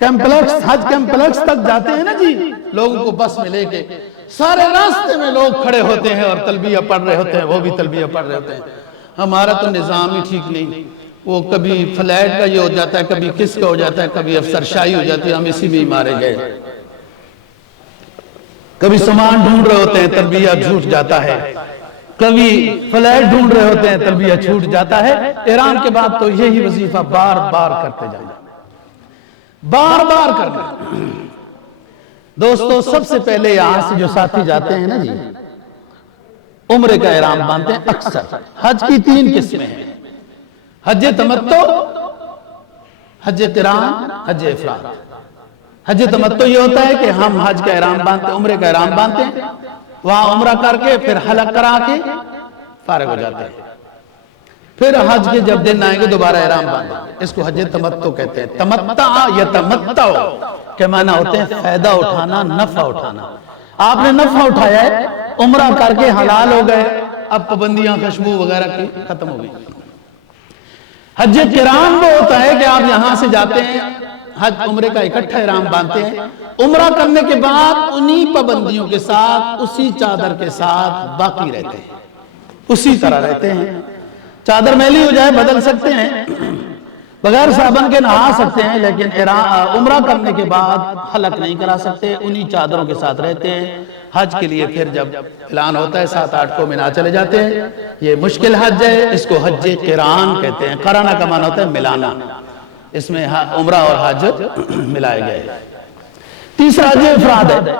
کیمپلیکس، حج کیمپلیکس تک جاتے ہیں نا جی، لوگوں کو بس میں لے کے، سارے راستے میں لوگ کھڑے ہوتے ہیں اور تلبیہ پڑھ رہے ہوتے ہیں، وہ بھی تلبیہ پڑھ رہے ہوتے ہیں. ہمارا تو نظام ہی ٹھیک نہیں. وہ کبھی فلیٹ کا یہ ہو جاتا ہے، کبھی کس کا ہو جاتا ہے، کبھی افسر شاہی ہو جاتی ہے، ہم اسی میں ہی مارے گئے. کبھی سامان ڈھونڈ رہے ہوتے ہیں، تلبیہ جھوٹ جاتا ہے. کبھی فلیٹ ڈھونڈ رہے ہوتے ہیں تلبیہ چھوٹ جاتا ہے. احرام کے بعد تو یہی وظیفہ بار بار کرتے جانا، بار بار کرنا. دوستو سب سے پہلے یہاں سے جو ساتھی جاتے ہیں نا جی، عمرے کا احرام باندھتے ہیں. اکثر حج کی 3 قسمیں ہیں: حج تمتع، حج قران، حج افراد. حج تمتع یہ ہوتا ہے کہ ہم حج کا احرام باندھتے ہیں، عمرے کا احرام باندھتے ہیں، وہاں عمرہ کر کے پھر حلق کرا کے فارغ ہو جاتے ہیں. پھر حج کے جب دن آئیں گے دوبارہ احرام باندھیں گے. اس کو حج تمتع کہتے ہیں. تمتع یتمتع کے معنی ہوتے ہیں فائدہ اٹھانا، نفع اٹھانا. آپ نے نفع اٹھایا ہے، عمرہ کر کے حلال ہو گئے، اب پابندیاں خوشبو وغیرہ کی ختم ہو گئی. حج قران وہ ہوتا ہے کہ آپ یہاں سے جاتے ہیں، حج عمرے کا اکٹھا احرام باندھتے ہیں، عمرہ کرنے کے بعد انہی پابندیوں کے ساتھ، اسی چادر کے ساتھ باقی رہتے ہیں، اسی طرح رہتے ہیں. چادر میلی ہو جائے بدل سکتے ہیں، بغیر صابن کے نہا سکتے ہیں، لیکن عمرہ کرنے کے بعد حلق نہیں کرا سکتے، انہی چادروں کے ساتھ رہتے ہیں. حج کے لیے پھر جب اعلان ہوتا ہے 7-8 کو مینا چلے جاتے ہیں. یہ مشکل حج ہے، اس کو حج قران کہتے ہیں. قرانہ کا معنی ہوتا ہے ملانا، اس میں عمرہ اور حج ملائے گئے. تیسرا حج افراد ہے.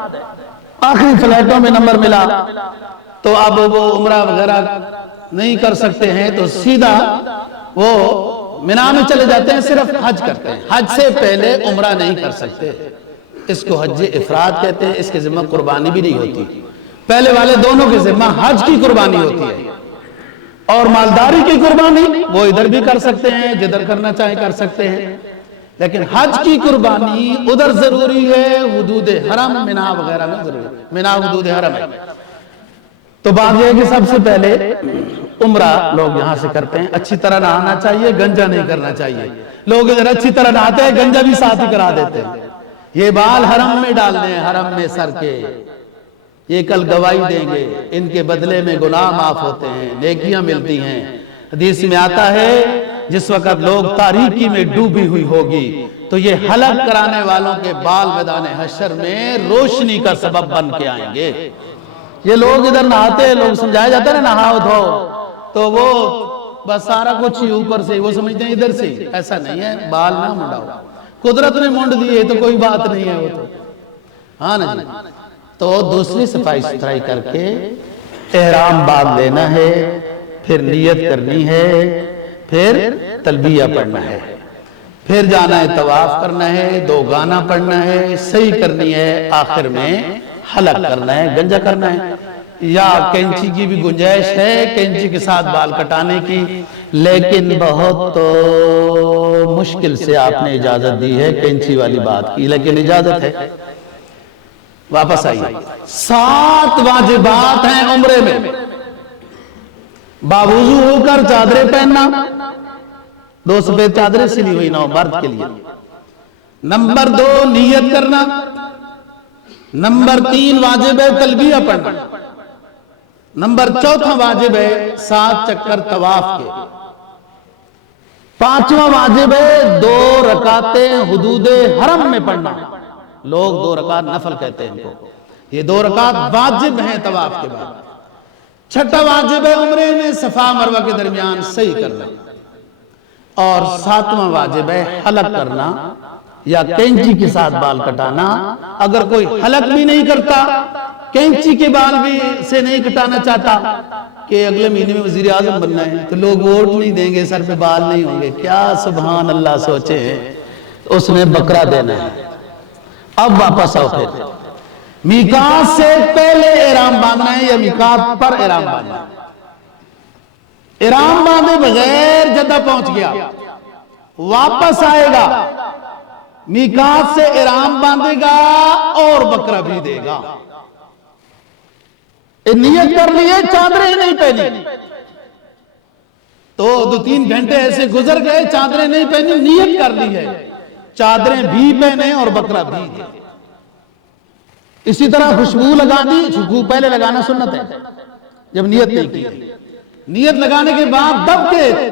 آخری فلائٹوں میں نمبر ملا تو اب وہ عمرہ وغیرہ نہیں کر سکتے ہیں، تو سیدھا وہ مینا میں چلے جاتے ہیں، صرف حج کرتے ہیں. حج سے پہلے عمرہ نہیں کر سکتے، اس کو حج افراد کہتے ہیں. اس کے ذمہ قربانی بھی نہیں ہوتی. پہلے والے دونوں کے ذمہ حج کی قربانی ہوتی ہے، اور مالداری کی قربانی وہ ادھر بھی کر سکتے ہیں، جدھر کرنا چاہیں کر سکتے ہیں. لیکن حج کی قربانی ادھر ضروری ہے، حدود حرم مینا وغیرہ میں ضروری ہے. مینا حدود حرم ہے. تو بات یہ ہے کہ سب سے پہلے عمرہ لوگ یہاں سے کرتے ہیں. اچھی طرح نہانا چاہیے، گنجا نہیں کرنا چاہیے. لوگ ادھر اچھی طرح نہاتے ہیں، گنجا بھی ساتھ ہی کرا دیتے ہیں. یہ بال حرم میں ڈالنے ہیں، حرم میں سر کے، یہ کل گواہی دیں گے، ان کے بدلے میں گناہ معاف ہوتے ہیں، نیکیاں ملتی ہیں. حدیث میں آتا ہے جس وقت لوگ تاریکی میں ڈوبی ہوئی ہوگی تو یہ حلق کرانے والوں کے بال میدان حشر میں روشنی کا سبب بن کے آئیں گے. یہ لوگ ادھر نہاتے ہیں، لوگ سمجھایا جاتا ہے نا نہاؤ دھو، تو وہ بس سارا کچھ ہی اوپر سے، وہ سمجھتے ہیں ادھر سے. ایسا نہیں ہے، بال نہ منڈاؤ. قدرت نے منڈ دیے تو کوئی بات نہیں ہے. وہ تو ہاں نا جی. تو دوسری صفائی ستھرائی کر کے احرام باندھ لینا ہے، پھر نیت کرنی ہے، پھر تلبیہ پڑھنا ہے، پھر جانا ہے طواف کرنا ہے، 2 گانا پڑھنا ہے، صحیح کرنی ہے، آخر میں حلق کرنا ہے، گنجا کرنا ہے. یا کینچی کی بھی گنجائش ہے، کینچی کے ساتھ بال کٹانے کی، لیکن بہت مشکل سے آپ نے اجازت دی ہے کینچی والی بات کی، لیکن اجازت ہے. واپس آئیے. 7 واجبات ہیں عمرے میں. باوضو ہو کر چادریں پہننا، 2 سفید چادریں سلی ہوئی نہ مرد کے لیے. نمبر 2 نیت کرنا. نمبر 3 واجب ہے تلبیہ پڑھنا. نمبر 4 واجب ہے 7 چکر طواف کے. 5واں واجب ہے 2 رکعتیں حدود حرم میں پڑھنا. لوگ 2 رکعت نفل کہتے ہیں ان کو. یہ 2 رکعت واجب ہیں طواف کے بعد. 6واں واجب ہے عمرے میں صفا مروہ کے درمیان صحیح کرنا. اور 7واں واجب ہے حلق کرنا یا کینچی کے ساتھ بال کٹانا. اگر کوئی حلق بھی نہیں کرتا، کینچی کے بال بھی سے نہیں کٹانا چاہتا کہ اگلے مہینے میں وزیر اعظم بننا ہے تو لوگ ووٹ نہیں دیں گے، سر پہ بال نہیں ہوں گے، کیا سبحان اللہ سوچے ہیں. اس نے بکرا دینا ہے. اب واپس آؤ. پھر میقات سے پہلے احرام باندھنا ہے یا میقات پر احرام باندھنا ہے؟ احرام باندھے بغیر جدہ پہنچ گیا، واپس آئے گا، میقات سے احرام باندھے گا اور بکرا بھی دے گا. نیت کر لیے، چادریں نہیں پہنی تو 2-3 گھنٹے ایسے گزر گئے، چادریں نہیں پہنی، نیت کر لی ہے، چادریں بھی پہنے اور بکرا بھی دے. اسی طرح خوشبو لگا دی. خوشبو پہلے لگانا سنت ہے جب نیت نہیں کی. نیت لگانے کے بعد دب کے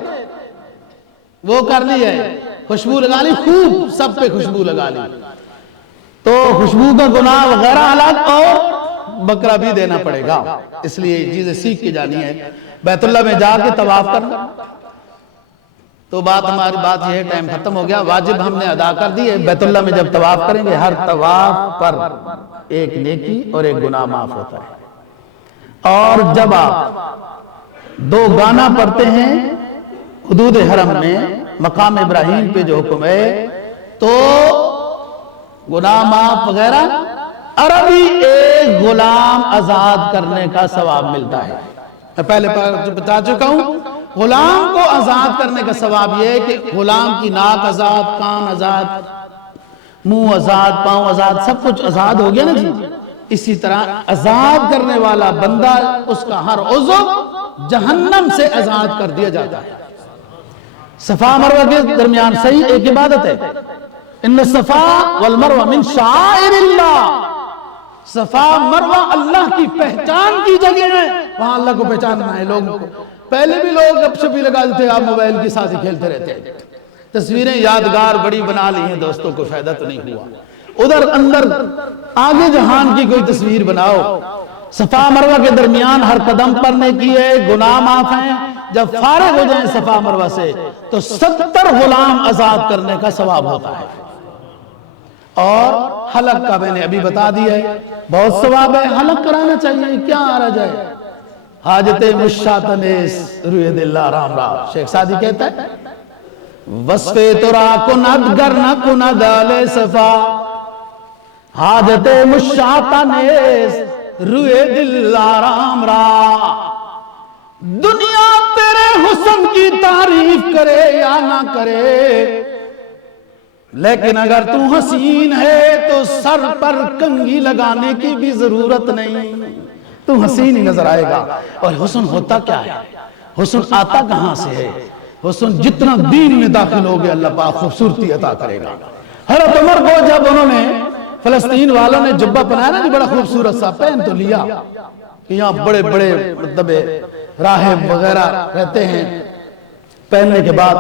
وہ کر لی ہے، خوشبو لگا لی، خوب سب پہ خوشبو لگا لی. تو خوشبو کا گناہ وغیرہ الگ اور بکرا بھی دینا پڑے گا، اس لیے یہ چیزیں سیکھ کے جانی ہے۔ بیت اللہ میں جا کے طواف کرنا، تو ہماری بات یہ ہے، ٹائم ختم ہو گیا، واجب ہم نے ادا کر دی ہے۔ بیت اللہ میں جب طواف کریں گے، ہر طواف پر ایک نیکی اور ایک گناہ معاف ہوتا ہے۔ اور جب آپ 2 گانا پڑھتے ہیں حدود حرم میں، مقام ابراہیم پہ جو حکم ہے، تو گناہ معاف وغیرہ، عربی ایک غلام آزاد کرنے کا ثواب ملتا ہے۔ میں پہلے بتا چکا ہوں، غلام کو آزاد کرنے کا ثواب یہ ہے کہ غلام کی ناک آزاد، کان آزاد، منہ آزاد، پاؤں آزاد، سب کچھ آزاد ہو گیا نا جی۔ اسی طرح آزاد کرنے والا بندہ، اس کا ہر عضو جہنم سے آزاد کر دیا جاتا ہے۔ صفا مروہ کے درمیان صحیح ایک عبادت ہے، ان الصفا والمروہ من شعائر اللہ۔ صفا مروہ اللہ کی پہچان کی جگہ ہے، وہاں اللہ کو پہچاننا ہے لوگوں کو۔ پہلے بھی لوگ گپ شپ بھی لگا دیتے، آپ موبائل کی ساتھ ہی کھیلتے رہتے ہیں، تصویریں یادگار بڑی بنا لی ہیں، دوستوں کو فائدہ تو نہیں ہوا۔ ادھر اندر آگے جہان کی کوئی تصویر بناؤ۔ صفا مروہ کے درمیان ہر قدم پر نیکی ہے، گناہ معاف ہیں۔ جب فارغ ہو جائیں صفا مروہ سے تو 70 غلام آزاد کرنے کا ثواب ہوتا ہے۔ اور حلق کا میں نے ابھی بتا دیا ہے، بہت ثواب ہے، حلق کرانا چاہیے، کیا آ رہا جائے۔ حاجت مشاتنیس روی دل آرام را، شیخ سعدی کہتا ہے وصف ترا کند گر نہ کند آل صفا، حاجت مشاتنیس روی دل آرام را۔ دنیا تیرے حسن کی تعریف کرے یا نہ کرے، لیکن اگر تو حسین ہے تو سر پر کنگھی لگانے کی بھی ضرورت نہیں، تو حسین ہی نظر آئے گا۔ اور حسن ہوتا کیا ہے؟ حسن آتا کہاں سے ہے؟ حسن جتنا دین میں داخل ہو گیا، اللہ پاک خوبصورتی عطا کرے گا۔ حضرت عمر کو جب انہوں نے فلسطین والوں نے جبہ پہنایا نا، بڑا خوبصورت سا پہن تو لیا، کہ یہاں بڑے بڑے مطلب راہب وغیرہ رہتے ہیں، پہننے کے بعد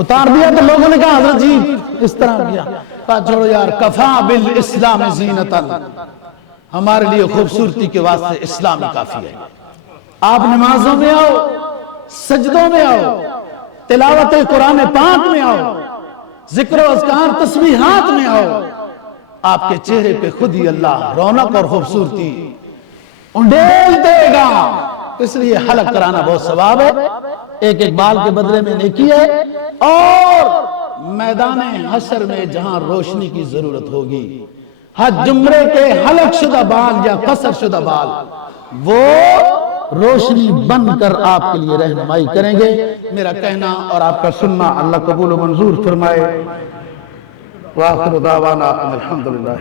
اتار دیا تو لوگوں نے کہا حضرت جی اس طرح کیا، کہا چھوڑو یار، کفا بالاسلام زینتا، ہمارے لیے خوبصورتی کے واسطے اسلام کافی ہے۔ آپ نمازوں میں آؤ، سجدوں میں آؤ، تلاوت قرآن پاک میں آؤ، ذکر و اذکار تسبیحات میں آؤ، آپ کے چہرے پہ خود ہی اللہ رونق اور خوبصورتی انڈیل دے گا۔ اس لیے حلق کرانا بہت ثواب ہے، ایک ایک بال کے بدلے میں نیکی ہے۔ اور میدان حشر میں جہاں روشنی کی ضرورت ہوگی، حج جمرے کے حلق شدہ بال یا قصر شدہ بال، وہ روشنی بن کر آپ کے لیے رہنمائی کریں گے۔ میرا کہنا اور آپ کا سننا اللہ قبول و منظور فرمائے۔ وآخر دعوانا الحمدللہ۔